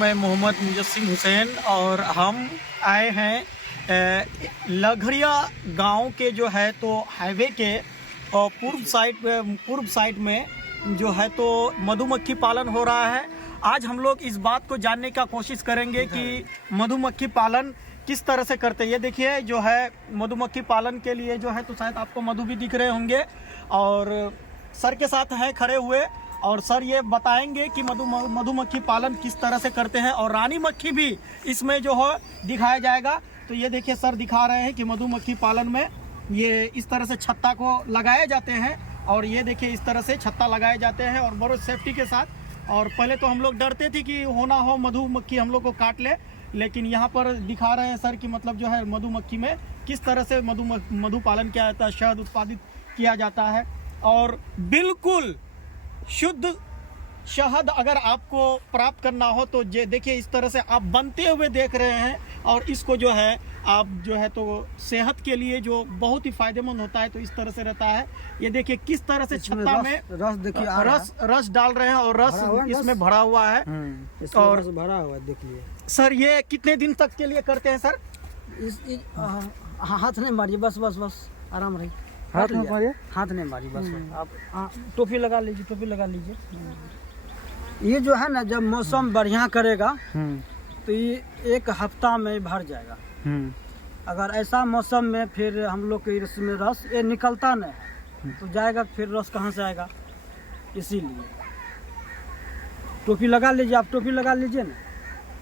मैं मोहम्मद मुजस्सिम हुसैन और हम आए हैं लघरिया गांव के जो है तो हाईवे के पूर्व साइड में जो है तो मधुमक्खी पालन हो रहा है। आज हम लोग इस बात को जानने का कोशिश करेंगे कि मधुमक्खी पालन किस तरह से करते हैं। ये देखिए जो है मधुमक्खी पालन के लिए जो है तो शायद आपको मधु भी दिख रहे होंगे और सर के साथ हैं खड़े हुए और सर ये बताएंगे कि मधुमक्खी पालन किस तरह से करते हैं और रानी मक्खी भी इसमें जो है दिखाया जाएगा। तो ये देखिए सर दिखा रहे हैं कि मधुमक्खी पालन में ये इस तरह से छत्ता को लगाए जाते हैं और ये देखिए इस तरह से छत्ता लगाए जाते हैं और बड़े सेफ्टी के साथ। और पहले तो हम लोग डरते थे कि होना हो मधुमक्खी हम लोग को काट ले, लेकिन यहाँ पर दिखा रहे हैं सर कि मतलब जो है मधुमक्खी में किस तरह से मधु पालन किया जाता है, शहद उत्पादित किया जाता है और बिल्कुल शुद्ध शहद अगर आपको प्राप्त करना हो तो ये देखिए इस तरह से आप बनते हुए देख रहे हैं और इसको जो है आप जो है तो सेहत के लिए जो बहुत ही फायदेमंद होता है तो इस तरह से रहता है। ये देखिए किस तरह से छत्ता में रस देखिए रस डाल रहे हैं और रस इसमें भरा हुआ है और भरा हुआ है। देखिए सर ये कितने दिन तक के लिए करते हैं सर? हाथ नहीं मारिए, बस बस बस आराम रही, हाथ नहीं मारिए बस। आप टोपी लगा लीजिए, टोपी लगा लीजिए। ये जो है ना जब मौसम बढ़िया करेगा तो ये एक हफ्ता में भर जाएगा। अगर ऐसा मौसम में फिर हम लोग के इसमें रस ये निकलता नहीं तो जाएगा, फिर रस कहाँ से आएगा? इसीलिए टोपी लगा लीजिए, आप टोपी लगा लीजिए ना,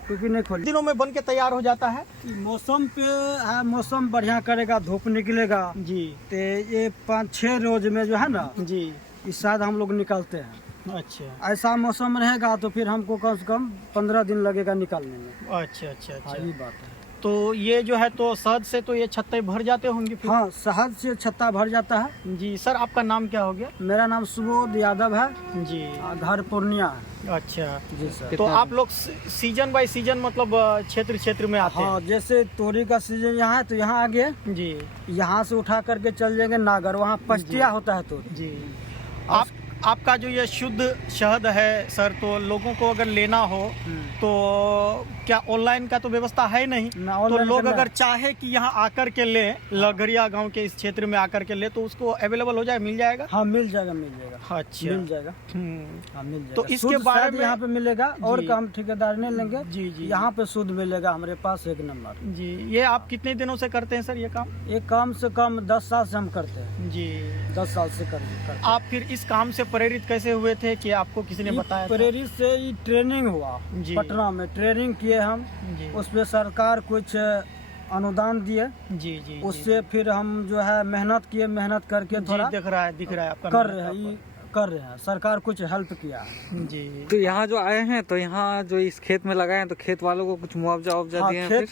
टोपी नहीं खोलिए। दिनों में बन के तैयार हो जाता है। मौसम पे है, मौसम बढ़िया करेगा, धूप निकलेगा जी तो ये 5-6 रोज में जो है ना जी इस शायद हम लोग निकलते हैं। अच्छा ऐसा मौसम रहेगा तो फिर हमको कम से कम 15 दिन लगेगा निकालने में। अच्छा अच्छा हाँ, अच्छा ये बात है। तो ये जो है तो शहद से तो ये छत्ते भर जाते होंगे फिर? हाँ, शहद से छत्ता भर जाता है। जी सर आपका नाम क्या हो गया? मेरा नाम सुबोध यादव है जी, घर पूर्णिया है। अच्छा जी सर। तो आप लोग सीजन बाय सीजन मतलब क्षेत्र में आते हाँ, जैसे तोरी का सीजन यहाँ है तो यहाँ आगे हैं? जी यहाँ से उठा करके चल जाएंगे नागर, वहाँ पश्तिया होता है तोरी। जी। आपका जो ये शुद्ध शहद है सर तो लोगों को अगर लेना हो तो क्या ऑनलाइन का तो व्यवस्था है नहीं? तो लोग अगर चाहे कि यहाँ आकर के ले, लघरिया गांव के इस क्षेत्र में आकर के ले तो उसको अवेलेबल हो जाए, मिल जाएगा? हाँ मिल जाएगा, मिल जाएगा। अच्छा मिल जाएगा। हाँ मिल जाएगा। तो इसके बारे में यहाँ पे मिलेगा और हम ठेकेदार नहीं लेंगे। जी जी यहाँ पे शुद्ध मिलेगा हमारे पास 1 नंबर। जी। ये आप कितने दिनों से करते हैं सर ये काम? ये कम से कम 10 साल से हम करते हैं। जी 10 साल से करते। आप फिर इस काम से प्रेरित कैसे हुए थे कि आपको किसी ने बताया था? प्रेरित से ये ट्रेनिंग हुआ, पटना में ट्रेनिंग किए हम, उसमें सरकार कुछ अनुदान दिए। जी जी उससे फिर हम जो है मेहनत किए, मेहनत करके थोड़ा दिख रहा है आपका कर रहे हैं। सरकार कुछ हेल्प किया जी। तो यहाँ जो आए हैं तो यहाँ जो इस खेत में लगाए हैं तो खेत वालों को कुछ मुआवजा दिए हैं?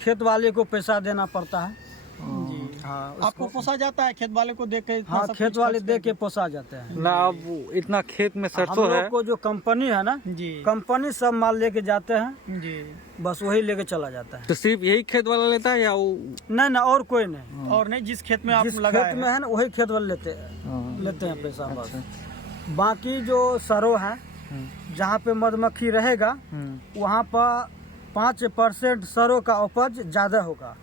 खेत वाले को पैसा देना पड़ता है। जी हाँ, आपको पोसा जाता है खेत वाले को देख के? हाँ, खेत वाले दे के पोसा जाते हैं ना। अब इतना खेत में सरसों है को जो कंपनी है ना जी, कंपनी सब माल लेके जाते हैं जी, बस वही लेके चला जाता है। तो सिर्फ यही खेत वाला लेता है या वो? नहीं और कोई नहीं। और नहीं जिस खेत में आप जिस लगाए खेत में है ना वही खेत वाले लेते हैं पैसा बस। बाकी जो सरो है जहाँ पे मधुमक्खी रहेगा वहाँ पर 5% सरो का उपज ज्यादा होगा।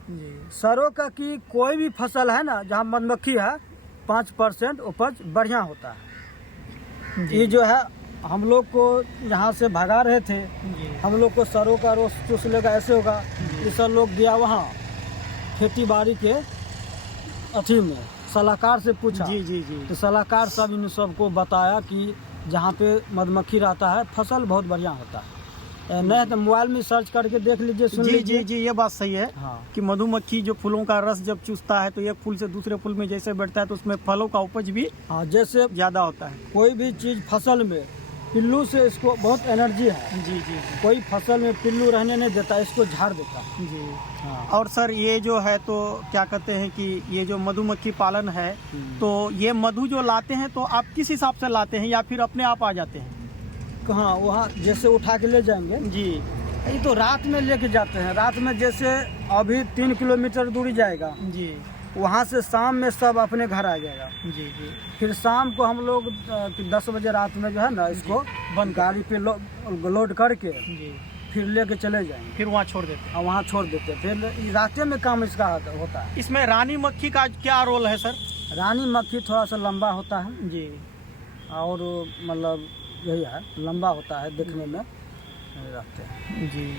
सरो का की कोई भी फसल है ना जहाँ मधुमक्खी है 5% उपज बढ़िया होता है। ये जो है हम लोग को यहाँ से भगा रहे थे, हम लोग को सरो का रोज चूस लेगा ऐसे होगा, ये सब लोग दिया वहाँ खेती बाड़ी के अथी में सलाहकार से पूछा। जी जी जी। तो सलाहकार सब इन सबको बताया कि जहाँ पे मधुमक्खी रहता है फसल बहुत बढ़िया होता है। नहीं तो मोबाइल में सर्च करके देख लीजिए, सुन लीजिए। जी ये बात सही है। हाँ। कि मधुमक्खी जो फूलों का रस जब चूसता है तो एक फूल से दूसरे फूल में जैसे बैठता है तो उसमें फलों का उपज भी हाँ जैसे ज्यादा होता है। कोई भी चीज फसल में पिल्लू से इसको बहुत एनर्जी है। जी जी। कोई फसल में पिल्लू रहने नहीं देता, इसको झाड़ देता है। जी हाँ। और सर ये जो है तो क्या कहते हैं कि ये जो मधुमक्खी पालन है तो ये मधु जो लाते हैं तो आप किस हिसाब से लाते हैं या फिर अपने आप आ जाते हैं? हाँ वहाँ जैसे उठा के ले जाएंगे जी। ये तो रात में लेके जाते हैं। रात में जैसे अभी 3 किलोमीटर दूरी जाएगा जी, वहाँ से शाम में सब अपने घर आ जाएगा। जी जी। फिर शाम को हम लोग 10 बजे रात में जो है ना इसको गाड़ी पे लोड करके जी फिर लेके चले जाएंगे, फिर वहाँ छोड़ देते हैं। और वहाँ छोड़ देते हैं। फिर रास्ते में काम इसका होता है। इसमें रानी मक्खी का क्या रोल है सर? रानी मक्खी थोड़ा सा लंबा होता है जी, और मतलब यही है, लंबा होता है देखने में रहते हैं। जी।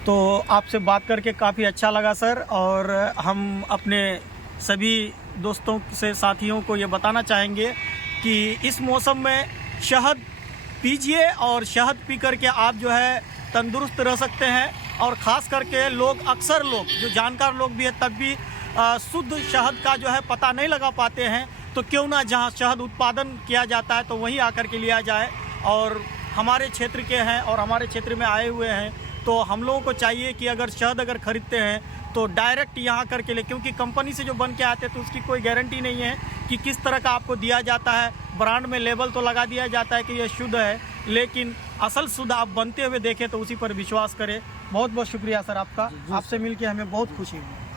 तो आपसे बात करके काफ़ी अच्छा लगा सर, और हम अपने सभी दोस्तों से, साथियों को ये बताना चाहेंगे कि इस मौसम में शहद पीजिए, और शहद पी करके आप जो है तंदुरुस्त रह सकते हैं। और ख़ास करके अक्सर लोग जो जानकार लोग भी हैं तब भी शुद्ध शहद का जो है पता नहीं लगा पाते हैं। तो क्यों ना जहां शहद उत्पादन किया जाता है तो वहीं आकर के लिया जाए। और हमारे क्षेत्र के हैं और हमारे क्षेत्र में आए हुए हैं, तो हम लोगों को चाहिए कि अगर शहद अगर ख़रीदते हैं तो डायरेक्ट यहाँ करके ले, क्योंकि कंपनी से जो बन के आते हैं तो उसकी कोई गारंटी नहीं है कि किस तरह का आपको दिया जाता है। ब्रांड में लेबल तो लगा दिया जाता है कि ये शुद्ध है, लेकिन असल शुद्ध आप बनते हुए देखें तो उसी पर विश्वास करें। बहुत बहुत शुक्रिया सर आपका, आपसे मिलके हमें बहुत खुशी हुई।